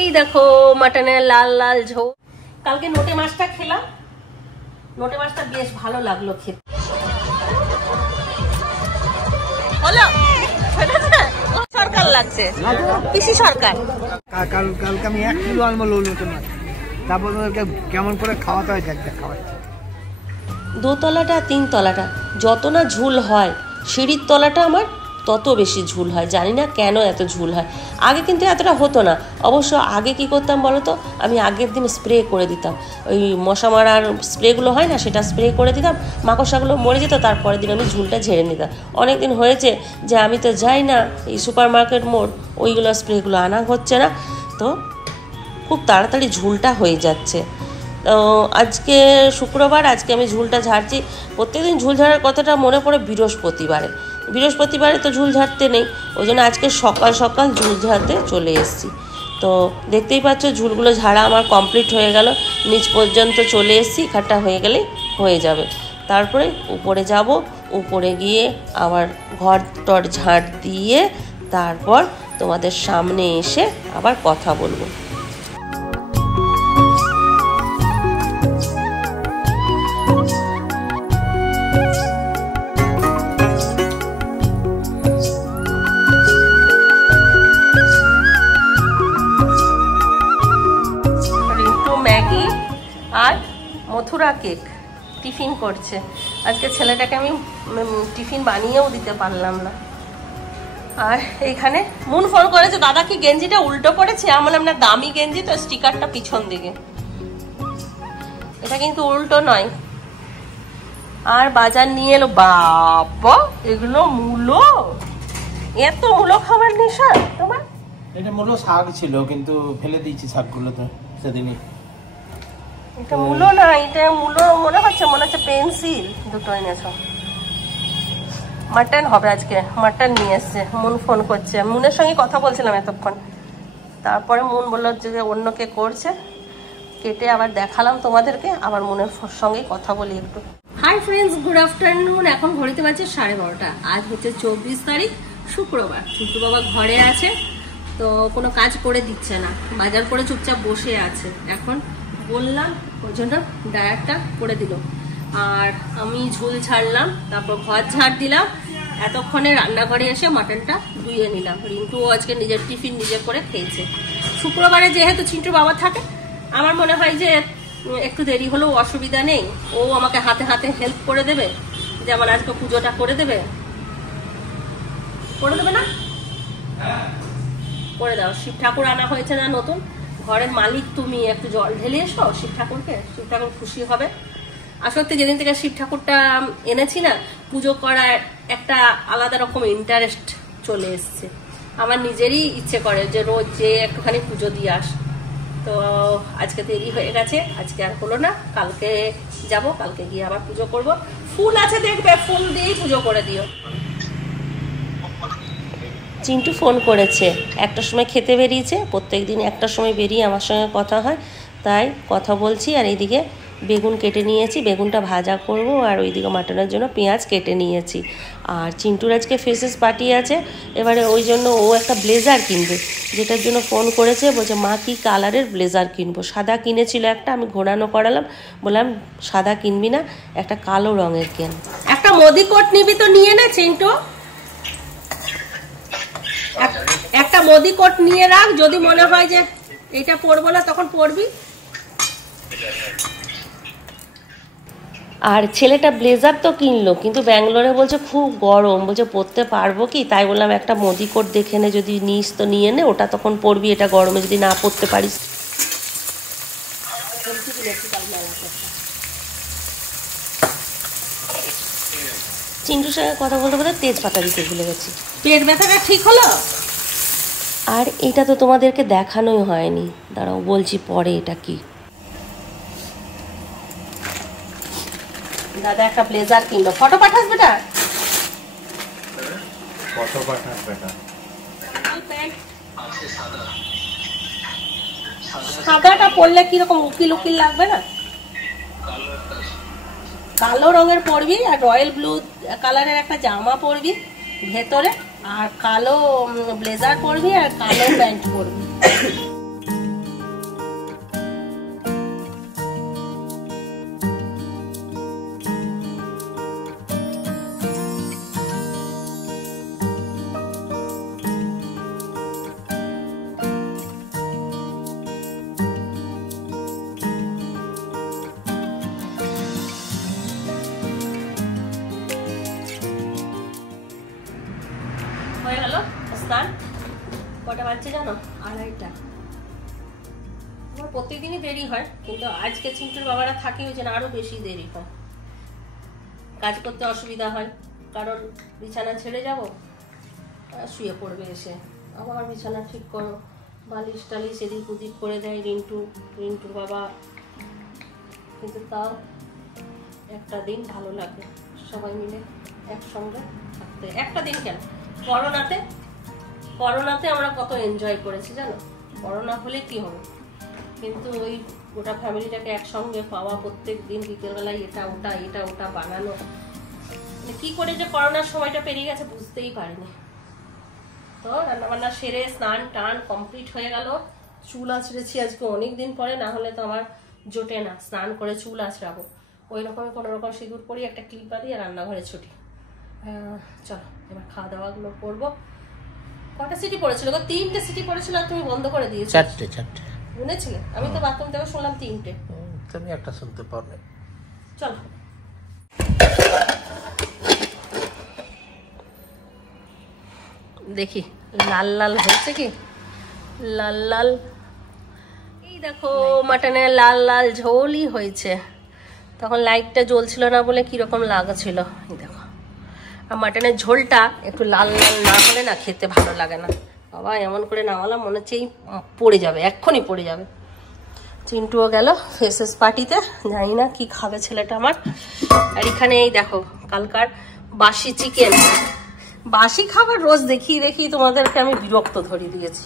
এই দেখো মাটনের লাল লাল ঝোল। কালকে নোটে মাছটা খেলাম, নোটে মাছটা বেশ ভালো লাগলো খেতে। হলো সরকার লাগছে, পিসি সরকার। কালকে আমি 1 কিলো আনবো নোটে মাছ, তারপর কেমন করে খাওয়াতে হয় খাওয়াচ্ছি। দোতলাটা 3 তলাটা যত না ঝুল হয়, সিঁড়ির তলাটা আমার তত বেশি ঝুল হয়। জানি না কেন এত ঝুল হয়। আগে কিন্তু এতটা হতো না। অবশ্য আগে কি করতাম বলো তো, আমি আগের দিন স্প্রে করে দিতাম, ওই মশা মারার স্প্রেগুলো হয় না, সেটা স্প্রে করে দিতাম, মাকড়সাগুলো মরে যেত। তারপরের দিন আমি ঝুলটা ঝেড়ে নিতাম। অনেক দিন হয়েছে যে আমি তো যাই না এই সুপার মার্কেট মোড়, ওইগুলো স্প্রেগুলো আনা হচ্ছে না, তো খুব তাড়াতাড়ি ঝুলটা হয়ে যাচ্ছে। তো আজকে শুক্রবার, আজকে আমি ঝুলটা ঝাড়ছি। প্রত্যেকদিন ঝুল ঝাড়ার কথাটা মনে পড়ে বৃহস্পতিবারে তো ঝুল ঝাড়তে নেই, ওই জন্য আজকে সকাল সকাল ঝুল ঝাড়তে চলে এসেছি। তো দেখতেই পাচ্ছ ঝুলগুলো ঝাড়া আমার কমপ্লিট হয়ে গেল, নিচ পর্যন্ত চলে এসেছি। খাটটা হয়ে গেলেই হয়ে যাবে। তারপরে উপরে যাব, উপরে গিয়ে আবার ঘর টর ঝাঁট দিয়ে তারপর তোমাদের সামনে এসে আবার কথা বলবো। আর মথুরা কেক টিফিন করছে। আজকে ছেলেটাকে আমি টিফিন বানিয়েও দিতে পারলাম না। আর এইখানে মুন ফোন করেছে, দাদা কি গেঞ্জিটা উল্টো পড়েছে? আমি বললাম না, দামি গেঞ্জি তো, স্টিকারটা পিছন দিকে, এটা কিন্তু উল্টো নয়। আর বাজার নিয়ে এলো। বাবা, এগুলো মূলো, এত মূলো খাবার নেশা তোমার? এটা মূলো শাক ছিল, কিন্তু ফেলে দিয়েছি শাকগুলো তো সেদিনই। এটা মূলো না, এটা মূলো মনে হচ্ছে পেন্সিল। দুটো এনেছো। মাটন হবে আজকে, মাটন নিয়ে এসছে। মুন ফোন করছে, মুনের সঙ্গে কথা বলছিলাম এতক্ষণ। তারপরে মুন বললো যে অন্য কে করছে, কেটে আবার দেখালাম তোমাদেরকে। আবার মুনের সঙ্গে কথা বলি একটু। Hi friends, good afternoon. এখন ঘড়িতে বাজে 12:30। আজ হচ্ছে 24 তারিখ শুক্রবার। ছোট্টু বাবা ঘরে আছে, তো কোনো কাজ করে দিচ্ছে না, বাজার করে চুপচাপ বসে আছে। এখন বললাম, ওই জন্য ডায়ারটা করে দিল। আর আমি ঝুল ছাড়লাম, তারপর ঘর ঝাড় দিলাম। এতক্ষণে রান্নাঘরে এসে মাটনটা ধুয়ে নিলাম। রিন্টুও আজকে নিজের টিফিন নিজে করে খেয়েছে। শুক্রবারে যেহেতু চিন্টুর বাবা থাকে, আমার মনে হয় যে একটু দেরি হলেও অসুবিধা নেই। ও আমাকে হাতে হাতে হেল্প করে দেবে, যেমন আজকে পুজোটা করে দেবে না? করে দাও। শিব ঠাকুর আনা হয়েছে না নতুন, ঘরের মালিক তুমি, একটু জল ঢেলে এসো শিব ঠাকুরকে, শিব ঠাকুর খুশি হবে। আসলে যেদিন থেকে শিব ঠাকুরটা এনেছি না, পুজো করার একটা আলাদা রকম ইন্টারেস্ট চলে এসছে। আমার নিজেরই ইচ্ছে করে যে রোজ যে একটুখানি পুজো দিয়ে আস। তো আজকে দেরি হয়ে গেছে, আজকে আর হলো না। কালকে যাব, কালকে গিয়ে আবার পুজো করব। ফুল আছে দেখবে, ফুল দিয়েই পুজো করে দিও। চিন্টু ফোন করেছে, একটার সময় খেতে বেরিয়েছে। প্রত্যেক দিন একটার সময় বেরিয়ে আমার সঙ্গে কথা হয়, তাই কথা বলছি। আর এইদিকে বেগুন কেটে নিয়েছি, বেগুনটা ভাজা করব। আর ওইদিকে মাটনের জন্য পেঁয়াজ কেটে নিয়েছি। আর চিন্টুর আজকে ফ্রেশার্স পার্টি আছে, এবারে ওই জন্য ও একটা ব্লেজার কিনবে, যেটার জন্য ফোন করেছে। বলছে মা কি কালারের ব্লেজার কিনবো? সাদা কিনেছিল একটা, আমি ঘোরানো করালাম, বললাম সাদা কিনবি না, একটা কালো রঙের কেন। একটা মোদি কোট নিবি তো নিয়ে নে চিন্টু, একটা মোদি কোট নিয়ে রাখ। যদি মনে হয় যে এটা পরবো না, তখন পরবি। আর ছেলেটা ব্লেজার তো কিনলো, কিন্তু ব্যাঙ্গালোরে বলছে খুব গরম, বলছে পরতে পারবো কি? তাই বললাম একটা মোদি কোট দেখে নে, যদি নিস তো নিয়ে নে, ওটা তখন পরবি, এটা গরমে যদি না পরতে পারিস। চিন্টুর সঙ্গে কথা বলতে বলতে তেজপাতা দিতে ভুলে গেছি। পেট ব্যথাটা ঠিক হলো? আর এটা তো তোমাদেরকে দেখানোই হয়নি, দাঁড়াও বলছি পরে এটা কি। দাদা একটা ব্লেজার কিনলো, ফটো পাঠাস বেটা? ফটো পাঠাস বেটা। সাদাটা পরলে কিরকম উকিল উকিল লাগবে না? কালো রঙের পরবি, আর রয়্যাল ব্লু কালারের একটা জামা পরবি ভেতরে, আর কালো ব্লেজার পরবি, আর কালো প্যান্ট পরবি। স্নান। কটা বাজছে জানো? 2:30। আমার প্রত্যেকদিনই দেরি হয়, কিন্তু আজকে চিন্টুর বাবারা থাকে ওই জন্য আরো বেশি দেরি হয়। কাজ করতে অসুবিধা হয়, কারণ বিছানা ছেড়ে যাব, শুয়ে পড়বে এসে, আবার বিছানা ঠিক করো, বালিশ টালিশ এদিক ওদিক করে দেয় রিন্টুর বাবা। কিন্তু তাও একটা দিন ভালো লাগে সবাই মিলে একসঙ্গে থাকতে। একটা দিন কেন, করোনাতে আমরা কত এনজয় করেছি জানো। করোনা হলে কি হবে, কিন্তু ওই গোটা ফ্যামিলিটাকে একসঙ্গে পাওয়া, প্রত্যেক দিন বিকেলবেলায় এটা ওটা বানানো, কি করে যে করোনার সময়টা পেরিয়ে গেছে বুঝতেই পারিনি। তো রান্নাবান্না সেরে স্নান টান কমপ্লিট হয়ে গেল। চুল আঁচড়েছি আজকে অনেকদিন পরে, না হলে তো আমার জোটে না স্নান করে চুল আঁচড়াবো। ওই রকমই কোনো রকম সিঁদুর পরি, একটা ক্লিপা দিয়ে রান্নাঘরে ছুটি। চলো এবার খাওয়া দাওয়াগুলো করবো। কটা সিটি পড়েছিল? 3টে সিটি পড়েছিল আর তুমি বন্ধ করে দিয়েছো। 4টে শুনেছিলে? আমি তো বাথরুম থেকে শুনলাম 3টে। তুমি একটা শুনতে পারবে। চলো দেখি লাল লাল হয়েছে কি, লাল লাল। এই দেখো মাটনের লাল লাল ঝোলই হয়েছে। তখন লাইটটা জ্বলছিল না বলে কিরকম লাগছিল। এই দেখো, আর মাটনের ঝোলটা একটু লাল লাল না হলে না খেতে ভালো লাগে না। বাবা এমন করে নামালাম মনে হচ্ছে এই পড়ে যাবে, এক্ষুনি পড়ে যাবে। চিন্টুও গেল ফেসেস পার্টিতে, জানি না কি খাবে ছেলেটা আমার। আর এখানে এই দেখো কালকার বাসি চিকেন। বাসি খাবার রোজ দেখিয়ে তোমাদেরকে আমি বিরক্ত ধরিয়ে দিয়েছি।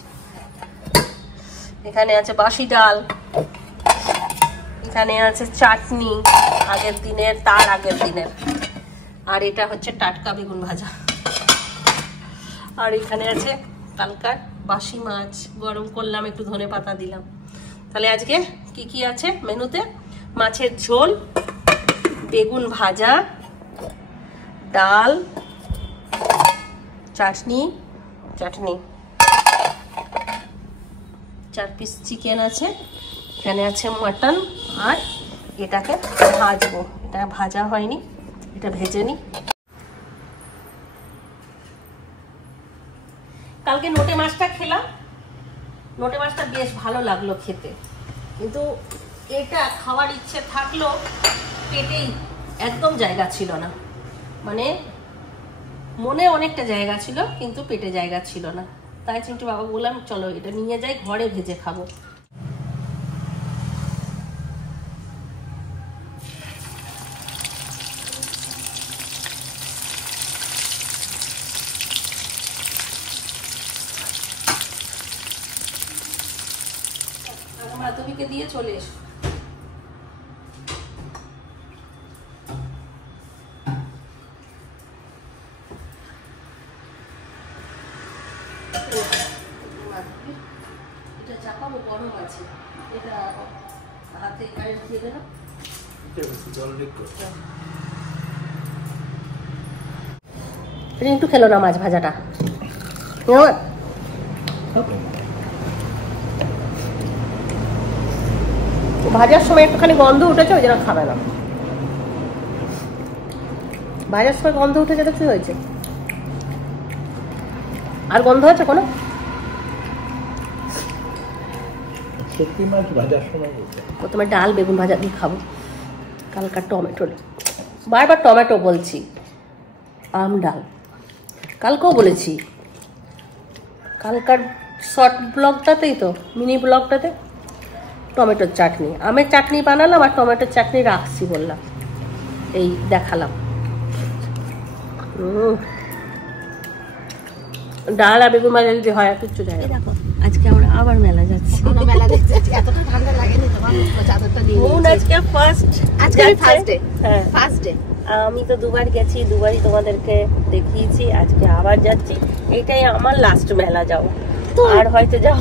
এখানে আছে বাসি ডাল, এখানে আছে চাটনি আগের দিনের, তার আগের দিনের, আর এটা হচ্ছে টাটকা বেগুন ভাজা। আর এখানে আছে কালকার বাসি মাছ, গরম করলাম, একটু ধনেপাতা দিলাম। তাহলে আজকে কি আছে মেনুতে? মাছের ঝোল, বেগুন ভাজা, ডাল, চাটনি, 4 পিস চিকেন আছে, এখানে আছে মাটন, আর এটাকে ভাজবো। এটা ভাজা হয়নি, এটা ভেজে নি। কালকে নোটে মাছটা খেলাম, নোটে মাছটা বেশ ভালো লাগলো খেতে, কিন্তু এটা খাওয়ার ইচ্ছে থাকলো, পেটেই একদম জায়গা ছিল না। মানে মনে অনেকটা জায়গা ছিল কিন্তু পেটে জায়গা ছিল না। তাই চিন্টু বাবা বললাম চলো এটা নিয়ে যাই, ঘরে ভেজে খাবো। মাধবীকে দিয়ে চলে এসো। এটা চাপাবো, গরম আছে, এটা হাতে গায়ে দিয়ে দেবো। একটু খেলো না মাছ ভাজাটা, ভাজার সময় একটুখানি গন্ধ উঠেছে, ওই জন্য খাবে না। ভাজার সময় গন্ধ উঠেছে তো কি হয়েছে? আর গন্ধ আছে কোনো? প্রথমে ডাল বেগুন ভাজা দিয়ে খাবো। কালকার টমেটো, বারবার টমেটো বলছি, আম ডাল কালকেও বলেছি। কালকার শর্ট ব্লগটাতেই তো, মিনি ব্লগটাতে টমেটোর চাটনি, আমের চাটনি বানালাম আর টমেটোর চাটনি রাখছি বললাম, এই দেখালাম। ডাল আর বেগুন ভাজা যদি হয় আর কিচ্ছু যায়। দেখো আজকে আমরা আবার মেলা যাচ্ছি। মেলা দেখতে যাচ্ছি, এতটা ঠান্ডা লাগেনি তোমার চাদরটা দিয়ে। আজকে ফার্স্ট, আজকে ফার্স্ট ডে। হ্যাঁ ফার্স্ট ডে। আমি তো দুবার গেছি, দুবারই তোমাদেরকে দেখিয়েছি, আজকে আবার যাচ্ছি। এটাই আমার লাস্ট মেলা যাওয়া, আর হয়তো যাও।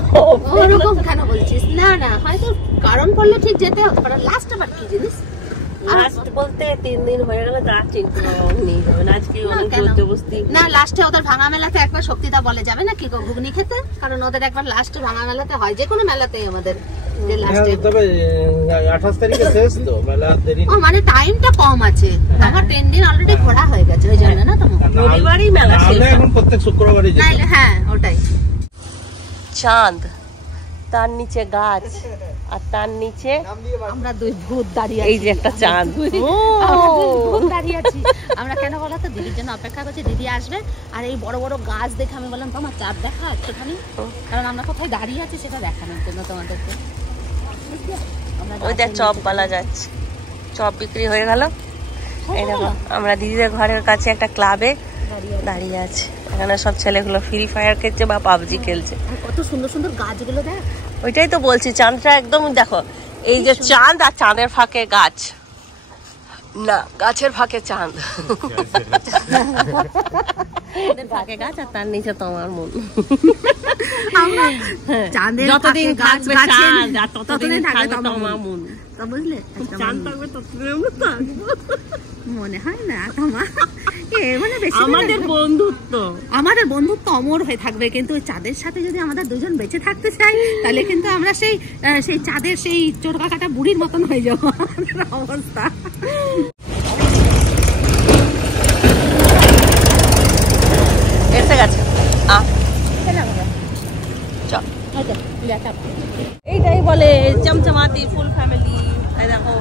ওরকম কেন বলছিস? না না, হয়তো কারণ পড়লে ঠিক যেতে হতে পারে। লাস্ট আবার কি জিনিস? লাস্ট বলতে 3 দিন হয়ে গেল, তার চিন্তা নেই যাবেন আজকে অনেক জবরদস্তি। না লাস্টে ওদের ভাঙা মেলাতে একবার শক্তিদা বলে যাবে না কি ঘুগনি খেতে, কারণ ওদের একবার লাস্টে ভাঙা মেলাতে হয়, যে কোনো মেলাতেই আমাদের যে লাস্টে তবে 28 তারিখে শেষ তো মেলা দেরি ও মানে টাইমটা কম আছে আমার 10 দিন অলরেডি ঘোরা হয়ে গেছে ওই জন্য না তোমার রবিবারই মেলা শেষ। আমরা এখন প্রত্যেক শুক্রবারই যাই। হ্যাঁ ওটাই চাঁদ, তার নিচে গাছ, আর তার নিচে আমরা দুই ভূত দাঁড়িয়ে এই যে একটা চাঁদ। ভূত দাঁড়িয়ে আছি আমরা কেন বলো তো দিদির জন্য অপেক্ষা করছি দিদি আসবে আর এই বড় বড় গাছ দেখে আমি বললাম তোমার চাঁদ দেখা একটুখানি কারণ আমরা কোথায় দাঁড়িয়ে আছি সেটা দেখানোর জন্য তোমাদেরকে ওই দেখ চপ পালা যাচ্ছে, চপ বিক্রি হয়ে গেল। এই দেখো আমরা দিদিদের ঘরের কাছে একটা ক্লাবে দাঁড়িয়ে আছে, এখানে সব ছেলেগুলো ফ্রি ফায়ার খেলছে বা পাবজি খেলছে। কত সুন্দর সুন্দর গাছগুলো দেখ। ওইটাই তো বলছি, চাঁদটা একদম দেখো, এই যে চাঁদ আর চাঁদের ফাঁকে গাছ, না গাছের ফাঁকে চাঁদ, ফাঁকে গাছ আর তার নিচে তোমার মন। যতদিন থাকবে চাঁদ আর ততদিন থাকবে তোমার মন, বুঝলে? চাঁদ থাকবে ততদিন আমরা থাকবো। মনে হয় না তোমার মানে বেশি আমাদের বন্ধুত্ব অমর হয়ে থাকবে, কিন্তু ওই চাঁদের সাথে যদি আমাদের দুজন বেঁচে থাকতে চাই তাহলে কিন্তু আমরা সেই চাঁদের সেই চোরকা কাটা বুড়ির মতন হয়ে যাবো অবস্থা। এসে গেছে এইটাই বলে চমচমাতি ফুল ফ্যামিলি। দেখো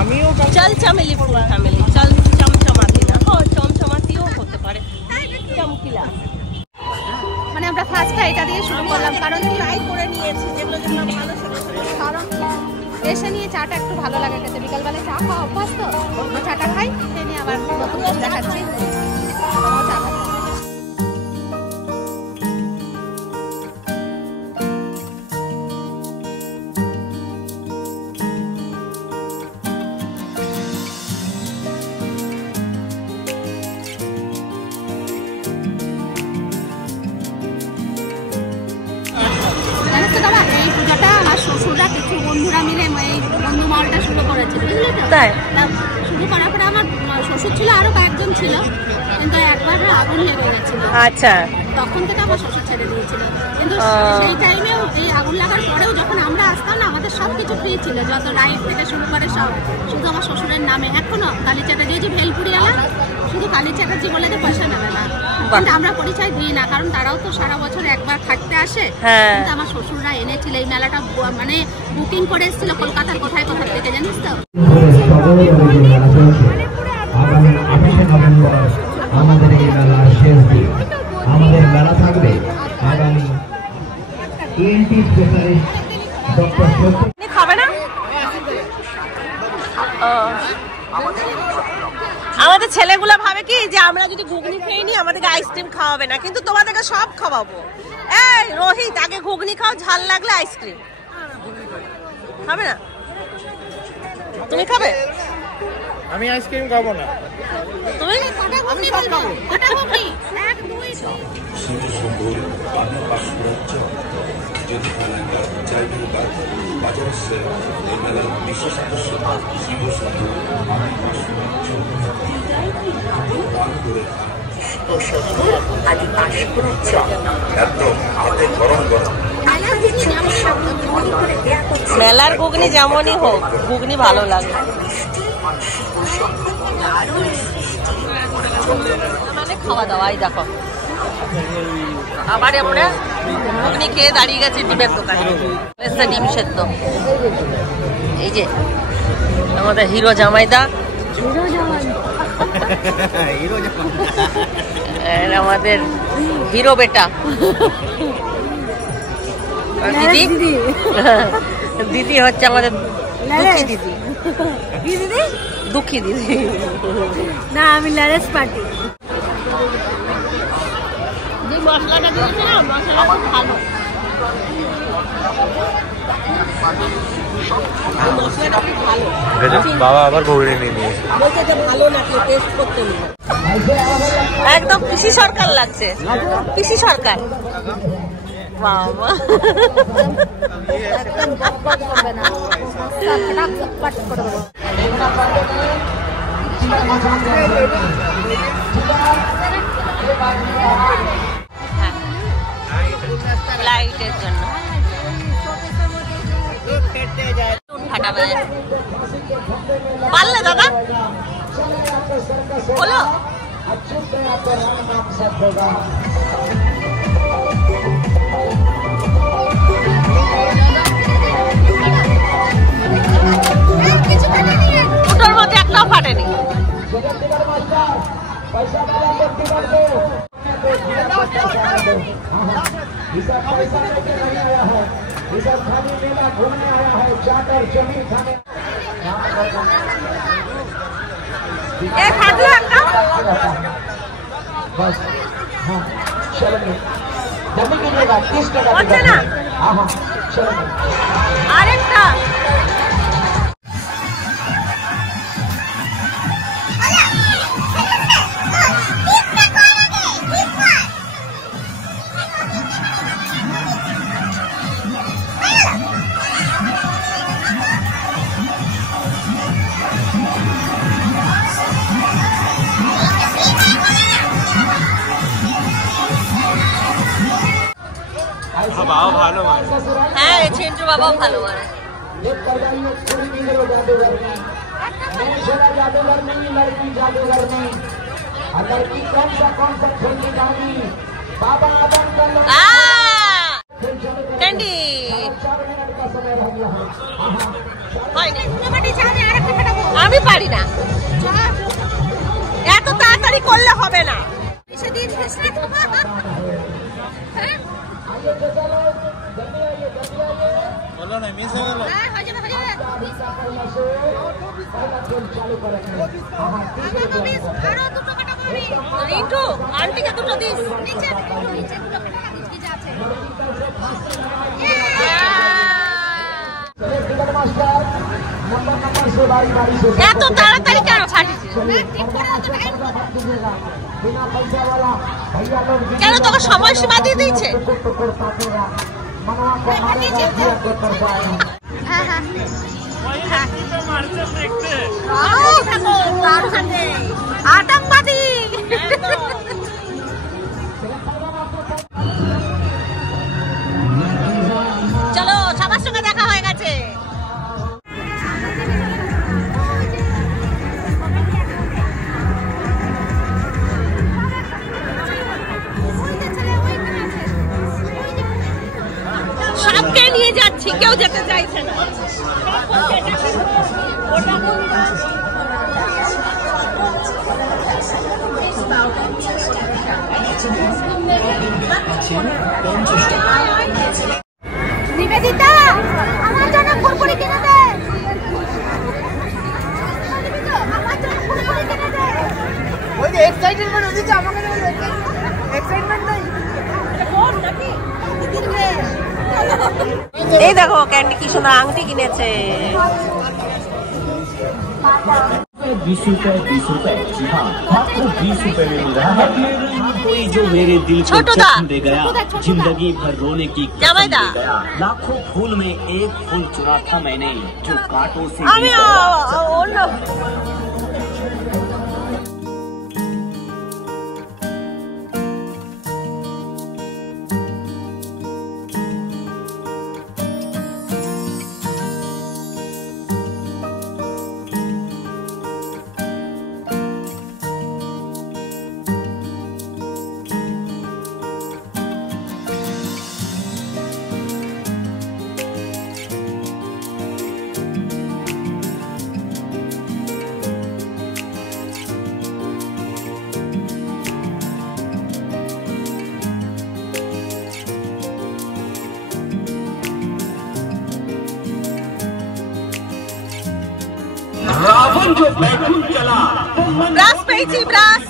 আমিও চল চামেলি ফুল ফ্যামিলি, চল চমচমাতি না, চমচমাতিও হতে পারে, চমকিলা। মানে আমরা ফার্স্টে এটা দিয়ে শুরু করলাম কারণ ট্রাই করে নিয়েছি যেগুলো যেগুলো ভালো সেগুলো কারণ এসে নিয়ে চাটা একটু ভালো লাগে খেতে, বিকালবেলা চা খাওয়া অভ্যাস তো চাটা খাই, সে নিয়ে আবার নতুন কিছু দেখাচ্ছি চা খাচ্ছি। এই পুজোটা আমার শ্বশুররা কিছু বন্ধুরা মিলে এই বন্ধু মহলটা শুরু করেছে, বুঝলি তো? তাই শুরু করার পরে আমার শ্বশুর ছিল, আরো কয়েকজন ছিল, কিন্তু একবার আগুন লেগে গেছিল, আচ্ছা তখন থেকে আমার শ্বশুর ছেড়ে দিয়েছিল। কিন্তু সেই টাইমেও এই আগুন লাগার পরেও যখন আমরা আসতাম না, আমাদের সবকিছু ফ্রি ছিল, যত রাইড থেকে শুরু করে সব, শুধু আমার শ্বশুরের নামে। এখনো কালী চ্যাটার্জি যে ভেলপুরি আলা, শুধু কালী চ্যাটার্জি বলে যে পয়সা নেবে না, কিন্তু আমরা পরিচয় দিই না, কারণ তারাও তো সারা বছর একবার থাকতে আসে। কিন্তু আমার শ্বশুররা এনেছিল এই মেলাটা, মানে বুকিং করে এসেছিল কলকাতার কোথায় কোথায় থেকে, জানিস তো? আগামী 28 নভেম্বর আমাদের এই মেলার শেষ দিন। আমাদের মেলা থাকবে আগামী ENT স্পেশালিস্ট ডক্টর সত্য। খাবে না? আমাদের ছেলেগুলো ভাবে কি যে আমরা যদি ঘুগনি খেয়ে নি আমাদেরকে আইসক্রিম খাওয়াবে না, কিন্তু তোমাদেরকে সব খাওয়াবো। এই রোহিত, আগে ঘুগনি খাও, ঝাল লাগলে আইসক্রিম খাবে না? তুমি খাবে? আমি আইসক্রিম খাবো না। তুমি? আমি খাবো। কটা ঘুগনি? 1 2 মেলার ঘুগনি যেমনই হোক, ঘুগনি ভালো লাগে। মানে খাওয়া দাওয়াই দেখো, আবার আমরা ঘুগনি খেয়ে দাঁড়িয়ে গেছি ডিমের দোকানে, ডিম সেদ্ধ। এই যে আমাদের হিরো জামাইদা, আমাদের হিরো বেটা দিদি, দিদি হচ্ছে আমাদের দুঃখী দিদি। দুঃখী দিদি না, আমি লারেস পার্টি। যে মশলাটা দিয়েছে না, মশলাটা খুব ভালো, মশলাটা খুব ভালো। বাবা আবার ঘুগনি নিয়ে নিয়েছে, বলছে যে ভালো নাকি, টেস্ট করতে নিয়ে একদম পিসি সরকার লাগছে, পিসি সরকার। বাবা একদম বকবক করবে না, চটপট চটপট করবে। লাইটের জন্য ফাটাবে। পারলে দাদা বলো। দুটোর মধ্যে একটাও ফাটেনি। আরেকটা বাবাও ভালো মানে। হ্যাঁ ঝিন্টু বাবাও ভালো মানে। ক্যান্ডি আমি পারি না, এত তাড়াতাড়ি করলে হবে না। বলো না মিস হয়ে গেল। রিন্টু আন্টিকে দুটো দিস। এত তাড়াতাড়ি কেন ফাটিছে? কেন তোকে সময়সীমা দিয়ে দিয়েছে? আতঙ্কবাদী চলো, সবার সঙ্গে দেখা হয়ে গেছে। সবকে নিয়ে যাচ্ছি, কেউ যেতে চাইছে না। নিবেদিতা, আমার জন্য কুরকুরি কিনে দে। আমার জন্য কুরকুরি কিনে দে। ওই যে এক্সাইটমেন্ট হচ্ছে আমাকে এক্সাইটমেন্ট নাই। এই দেখো ক্যান্ডি কি সোনা আংটি কিনেছে। 20 रुपए 20 रुपए। जी हाँ, मात्र 20 रुपए में मिल रहा है कोई जो मेरे दिल को जख्म दे गया, जिंदगी भर रोने की कसम दे गया। लाखों फूल में एक फूल चुना था मैंने, जो कांटों से रावण जो बैकुंठ चला, ব্রাশ পেয়েছি, ব্রাশ।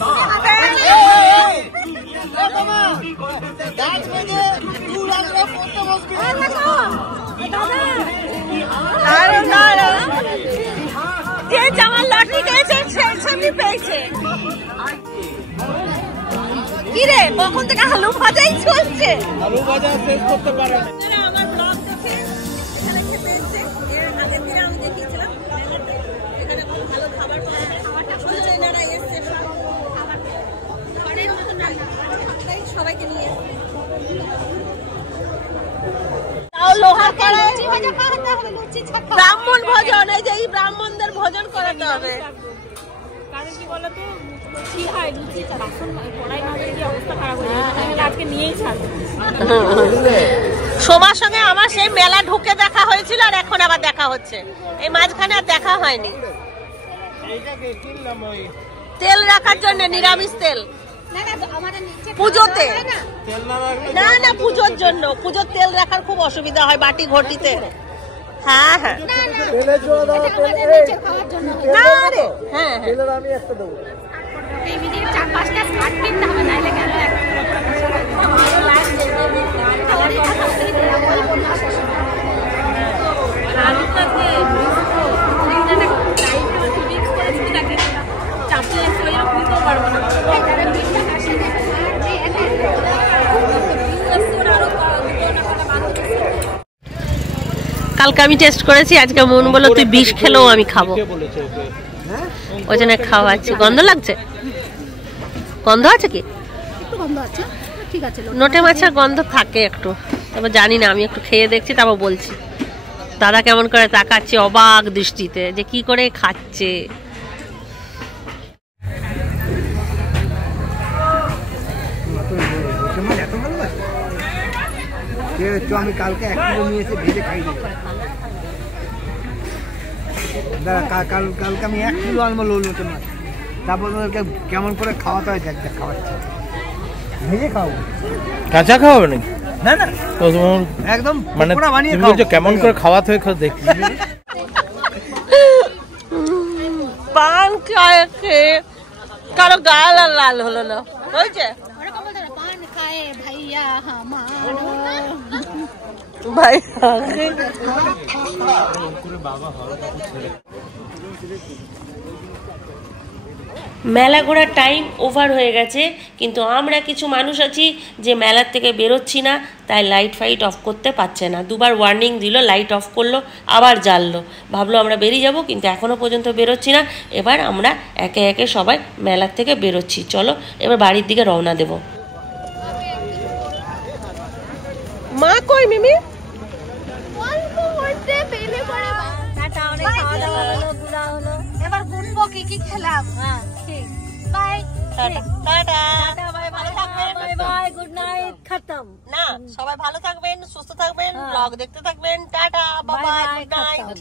যে জামার লটারি খেয়েছে সে পেয়েছে। কি রে, কখন থেকে আলু ভাজাই চলছে? আলু ভাজা শেষ করতে পারে না। আমার ব্লগ দেখে এখানে খেতে এসছে। এর আগের দিনে আমি দেখিয়েছিলাম এখানে খুব ভালো খাবার পাওয়া যায়। খাবারটা শুধু এনারা এসছে খাবারের মতো না, সবাইকে নিয়ে ব্রাহ্মণ ভোজন, এই যে এই ব্রাহ্মণদের ভোজন করাতে হবে। কারণ কি বলতো লুচি হয়, লুচি বাসন কড়াই মাঝে গিয়ে অবস্থা খারাপ হয়ে যাবে, আজকে নিয়েই ছাড়বো। সোমার সঙ্গে আমার সেই মেলা ঢুকে দেখা হয়েছিল, আর এখন আবার দেখা হচ্ছে, এই মাঝখানে আর দেখা হয়নি। তেল রাখার জন্য নিরামিষ তেল পুজোতে, না না পুজোর জন্য, পুজোর তেল রাখার খুব অসুবিধা হয় বাটি ঘটিতে। হ্যাঁ হ্যাঁ আমি একটা দেবো। কালকে আমি টেস্ট করেছি, আজকে মন বললো তুই বিষ খেলেও আমি খাবো, ওই জন্য খাওয়াচ্ছি। গন্ধ লাগছে? গন্ধ আছে কি? নোটে মাছের গন্ধ থাকে একটু, তারপর জানি না, আমি একটু খেয়ে দেখছি তারপর বলছি। দাদা কেমন করে তাকাচ্ছে অবাক দৃষ্টিতে যে কি করে খাচ্ছে। আমি কালকে 1 কিলো নিয়ে এসে ভেজে খাই দেবো। কালকে আমি 1 কিলো আনবো লোটে মাছ, তারপর ওদেরকে কেমন করে খাওয়াতে হয় দেখ খাওয়াচ্ছি। ভেজে খাওয়াবো? কাঁচা খাওয়াবে নাকি? না না একদম মানে তুমি বলছো কেমন করে খাওয়াতে হয় দেখি। পান খেয়ে কারো গায়ে লাল লাল হলো না, হয়েছে ভাই। মেলা ঘোরার টাইম ওভার হয়ে গেছে, কিন্তু আমরা কিছু মানুষ আছি যে মেলার থেকে বেরোচ্ছি না, তাই লাইট ফাইট অফ করতে পারছে না। দুবার ওয়ার্নিং দিল, লাইট অফ করলো, আবার জ্বাললো, ভাবলো আমরা বেরিয়ে যাব, কিন্তু এখনও পর্যন্ত বেরোচ্ছি না। এবার আমরা একে একে সবাই মেলার থেকে বেরোচ্ছি। চলো এবার বাড়ির দিকে রওনা দেব। মা কই মিমি? এবার গুনবো কি কি খেলাম। বাই বাই, গুড নাইট, খতম। না, সবাই ভালো থাকবেন, সুস্থ থাকবেন, ব্লগ দেখতে থাকবেন। Tata, bye bye, good night.